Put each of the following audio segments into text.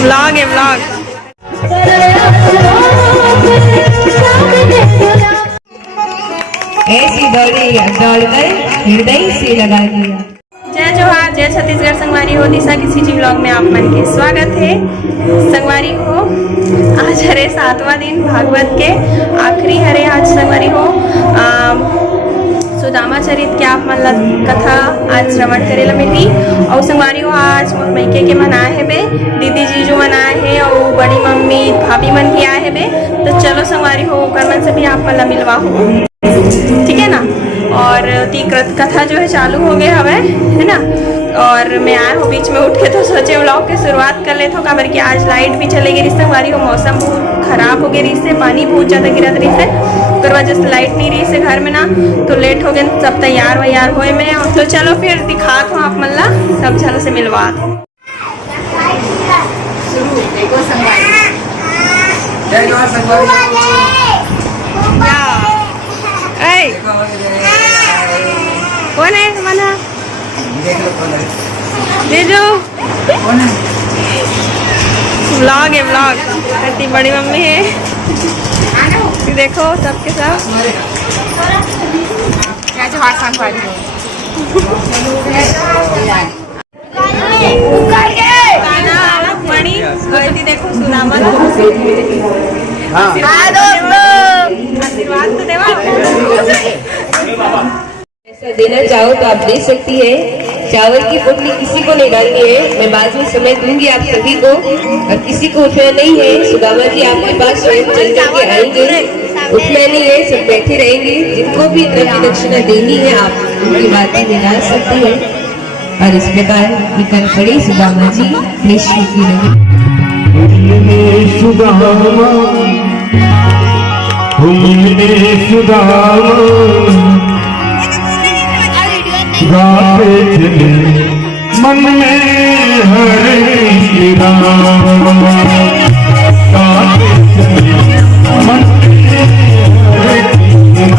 Vlog है vlog. ऐसी दौड़ी दौड़कर हृदय से लगा दिया। जय जोहार, जय छत्तीसगढ़। संगवारी हो दिशा किसी जी ब्लॉग में आप मन के स्वागत है। संगवारी हो आज हरे 7वां दिन भागवत के आखिरी हरे आज संगवारी हो सुदामा चरित के आप मन ला कथा आज श्रवण करेला मिली। और संगवारी हो आज मोर मइके के मन आए है बे, दीदी जीजू मन आए है और बड़ी मम्मी भाभी मन भी आए है बे। तो चलो संगवारी हो ओकर मन से भी आप मन ला मिलवा हो, ठीक है ना। और तीकृत कथा जो है चालू हो गए हवे, है ना। और मैं आया हूँ बीच में उठ के, तो सोचे व्लॉग की शुरुआत कर लेते हो काबर कि आज लाइट भी चले गई रिश्ते हमारी हो, मौसम बहुत खराब हो गया रही से, पानी बहुत ज़्यादा गिरत रही से, तो वजह से लाइट नहीं रही से घर में ना, तो लेट हो गए सब तैयार वैयार होए में। तो चलो फिर दिखात हूँ आप मन ला सब झल से मिलवात हूँ। कौन है मना जीजू? व्लॉग है व्लॉग। इतनी बड़ी मम्मी है, देखो सबके सब। देखो सुदामा आशीर्वाद तो देवा। ऐसा देना चाहो तो आप दे सकती है। चावल की पोटली किसी को नहीं डालनी है, मैं बाद में समय दूंगी आप सभी को, और किसी को उठना नहीं है। सुदामा जी आपके पास स्वयं चल करके आएंगे, उठना नहीं है, सब बैठे रहेंगे। जिनको भी द्रव्य दक्षिणा देनी है आप उनकी बातें निकाल सकती है। और इस प्रकार निकल पड़ी सुदामा जी कृष्ण की नगरी। गाते चले मन में हरे श्री राम, गाते चले मन में हरे श्री राम।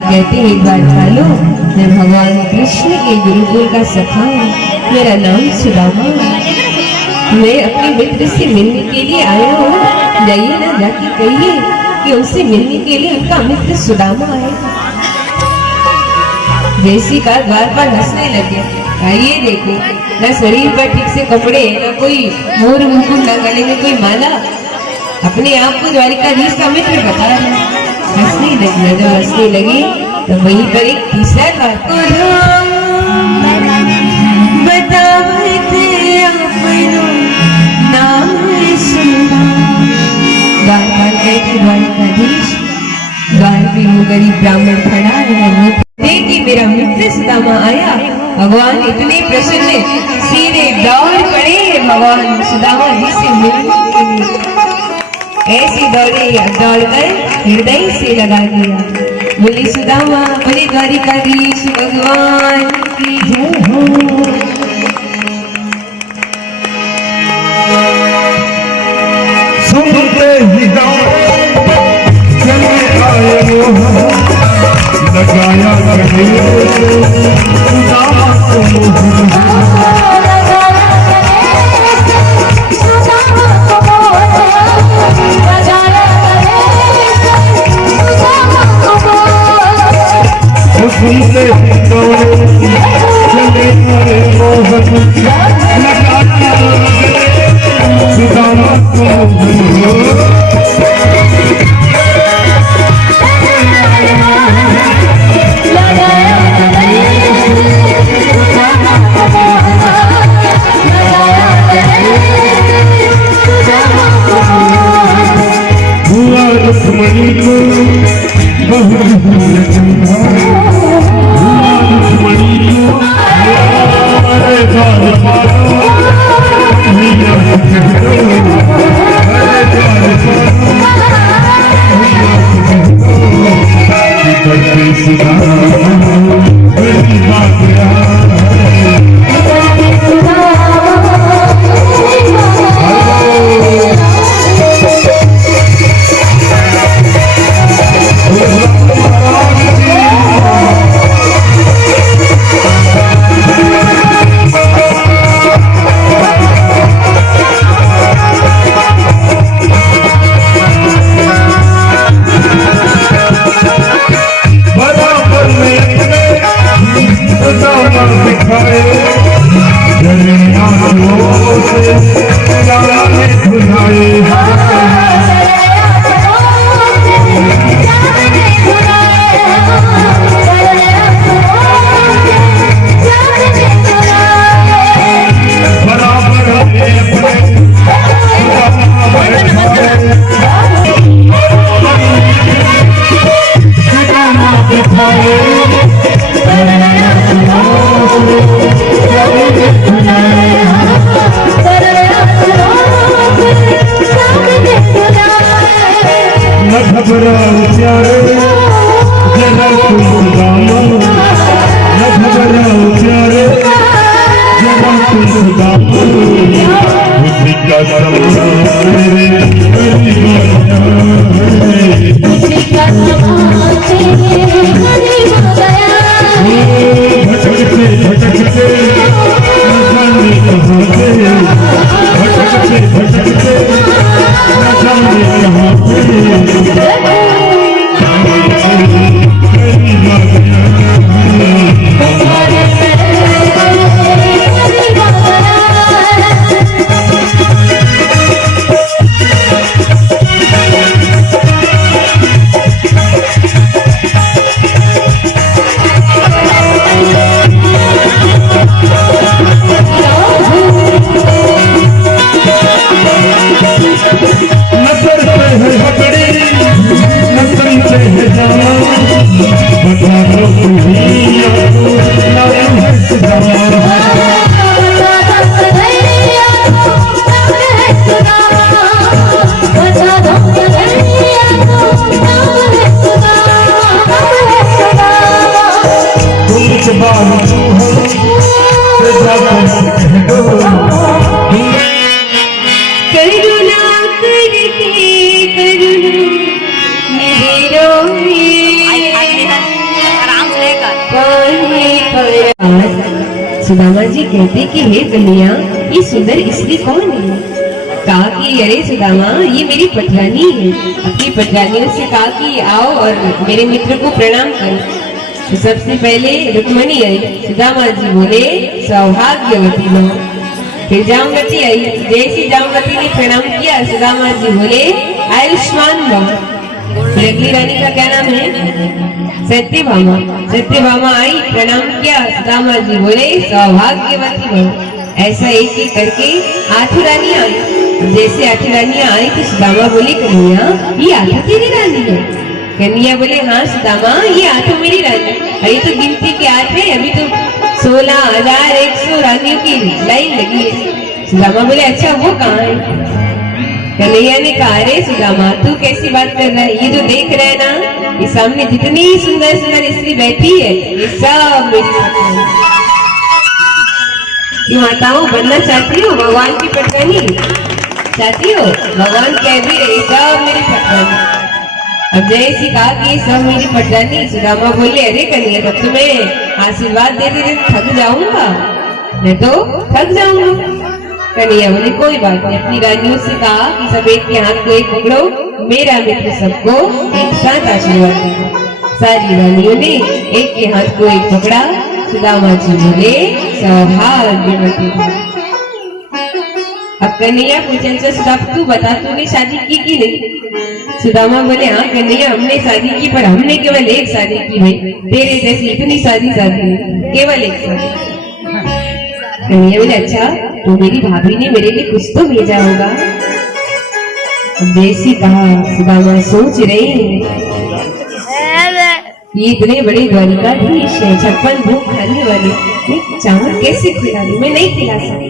कहते एक बार चालो, मैं भगवान कृष्ण के गुरुकुल का सखा हूँ, मेरा नाम सुदामा है। मैं अपने मित्र से मिलने के लिए आया हूँ। जाइए ना, जाके कहिए कि उससे मिलने के लिए उनका मित्र सुदामा आएगा। जैसी का द्वार पर हंसने लगे। आइए देखे, न शरीर पर ठीक से कपड़े, न कोई मोर मुकुट, न गले में कोई माला। अपने आप को द्वारिकाधीश का मित्र बता रहे। हंसने लगी। जब हंसने लगी तो वहीं पर एक तीसरा द्वार द्वारिकाधीश द्वार पे वो गरीब ब्राह्मण खड़ा है कि मेरा मित्र सुदामा आया। भगवान इतने प्रसन्न, सीधे दौड़ पड़े भगवान सुदामा जी से मिलने के लिए। ऐसी दौड़कर हृदय से लगा दिया। बोली सुदामा, बोली द्वारिकाधीश भगवान की जय हो। सुनते ही चले आए लगाया गले सुदामा को सुनते चले आए मोहन लगाया गले सुदामा को हुआ रुक्मणी को बहुत हुआ रुक्मणी को अरे जान मारो अरे जान करते सुधा मेरी बात सुदामा जी कहते कि हे कन्हैया, ये सुंदर स्त्री कौन है? कहा कि अरे सुदामा, ये मेरी पटरानी है। अपनी पटरानियों से कहा कि आओ और मेरे मित्र को प्रणाम करो। तो सबसे पहले रुक्मणी आई। सुदामा जी बोले सौभाग्यवती लो। फिर जामवती आई। जैसी जामवती ने प्रणाम किया, सुदामा जी बोले आयुष्मान भव। अगली रानी का क्या नाम है? सत्यभामा। सत्यभामा आई, प्रणाम किया, सुदामा जी बोले सौभाग्यवती भव। ऐसा एक एक करके आठों रानी आई। जैसे आठों रानियां आई तो सुदामा बोले कन्हैया, ये आठों तेरी रानी है? कन्हैया बोले हाँ सुदामा, ये आठों मेरी रानी। अरे तो गिनती के 8 है, अभी तो 16,100 रानियों की लाइन लगी है। सुदामा बोले अच्छा वो कहाँ है? कन्हैया ने कहा, अरे सुदामा तू कैसी बात कर रहा है? ये जो देख रहे हैं ना, ये सामने जितनी सुंदर सुंदर स्त्री बैठी है, ये सब मेरी पत्नी है। क्यों माताओं बनना चाहती हो भगवान की पटरानी? चाहती हो? भगवान कह भी रहे सब मेरी पटरानी। अब जैसी कहा कि ये सब मेरी पटरानी, सुदामा बोले, अरे कन्हैया तब तुम्हें आशीर्वाद दे दे थक जाऊंगा, मैं तो थक जाऊंगा। कन्हैया बोले कोई बात नहीं। अपनी रानियों से कहा कि सब एक के हाथ को एक पकड़ो, मेरा मित्र सबको एक साथ आशीर्वाद दो। सारी रानियों ने एक के हाथ को एक पकड़ा। सुदामा जी बोले सौभाग्यवती। अब कन्हैया पूछे, सुदामा तू बता, तूने शादी की नहीं? सुदामा बोले, हाँ कन्हैया हमने शादी की, पर हमने केवल एक शादी की भाई, तेरे जैसी इतनी शादी केवल एक शादी। कन्हैया बोले, अच्छा तो मेरी भाभी ने मेरे लिए कुछ तो भेजा होगा। जैसी कहा, सुदामा सोच रही ये इतने बड़े द्वारिकाधीश है, 56 भोग खाने वाले, मैं चावल कैसे खिला दूं? मैं नहीं खिला सकता।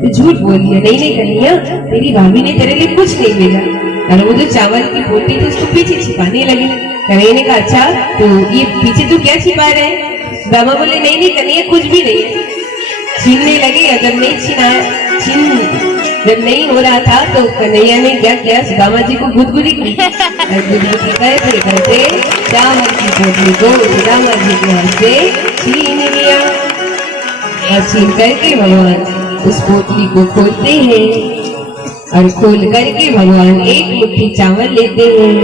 तो झूठ बोल दिया, नहीं कन्हैया तेरी भाभी ने तेरे लिए कुछ नहीं भेजा। और वो जो चावल की बोटी थी उसको पीछे छिपाने लगी। कन्हैया ने कहा, अच्छा तो ये पीछे तू क्या छिपा रहे हैं? सुदामा बोले, नहीं कन्हैया कुछ भी नहीं है। छीनने लगे, जब नहीं जब नहीं हो रहा था तो कन्हैया ने क्या किया, सुदामा जी को गुदगुदी की। गुदगुदी करते करते चावल की पोटली को सुदामा जी के हाथ से छीन लिया। और छीन करके भगवान उस पोटली को खोलते हैं और खोल करके भगवान एक मुट्ठी चावल लेते हैं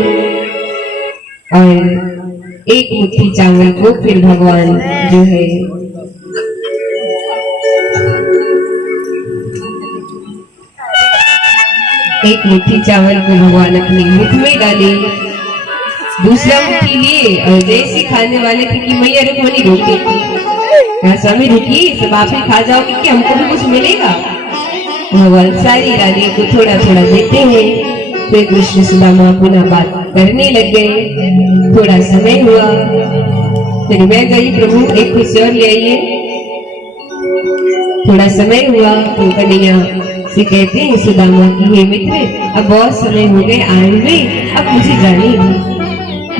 और एक मुट्ठी चावल को फिर भगवान जो है एक मुट्ठी चावल को भगवान अपनी मुख में डाले, दूसरा मुट्ठी लिए और जैसे खाने वाले थे कि मैया रुक्मणी रोकती थी, स्वामी रुकिए सब आप ही खा जाओगे कि हमको भी कुछ मिलेगा। भगवान सारी रानी को थोड़ा थोड़ा देते हैं। फिर कृष्ण सुदामा पुनः बात करने लग गए। थोड़ा समय हुआ, फिर मैं गई, प्रभु एक कुछ और ले आइए। थोड़ा समय हुआ तो कन्हैया से कहते हैं सुदामा की, हे मित्र अब बहुत समय हो गए आए हुए, अब मुझे जाने दो।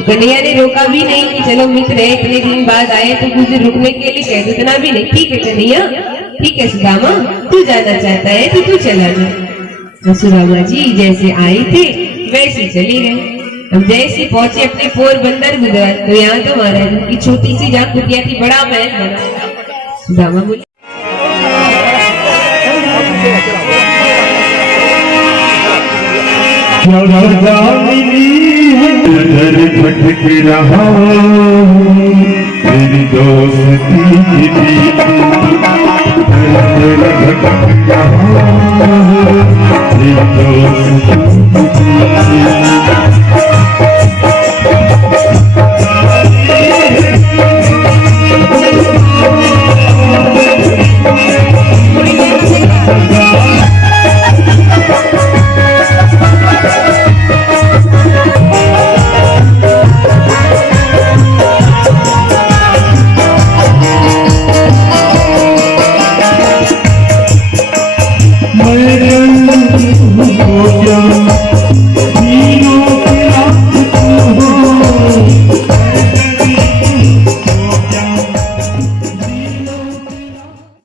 कन्हैया ने रोका भी नहीं कि चलो मित्र है इतने दिन बाद आए तो मुझे रुकने के लिए कह दो, इतना भी नहीं। ठीक है कन्हैया, ठीक है सुदामा, तू जाना चाहता है तो तू चला जा। सुदामा जी जैसे आए थे वैसे चले गए। अब जैसे पहुंचे अपने पोरबंदर गुजरात, तो यहाँ तो महाराज की छोटी सी जहाँ कुटिया थी बड़ा महल बना। सुदामा बोले, नजर भटक रहा तेरी दोस्ती की नजर भटक रहा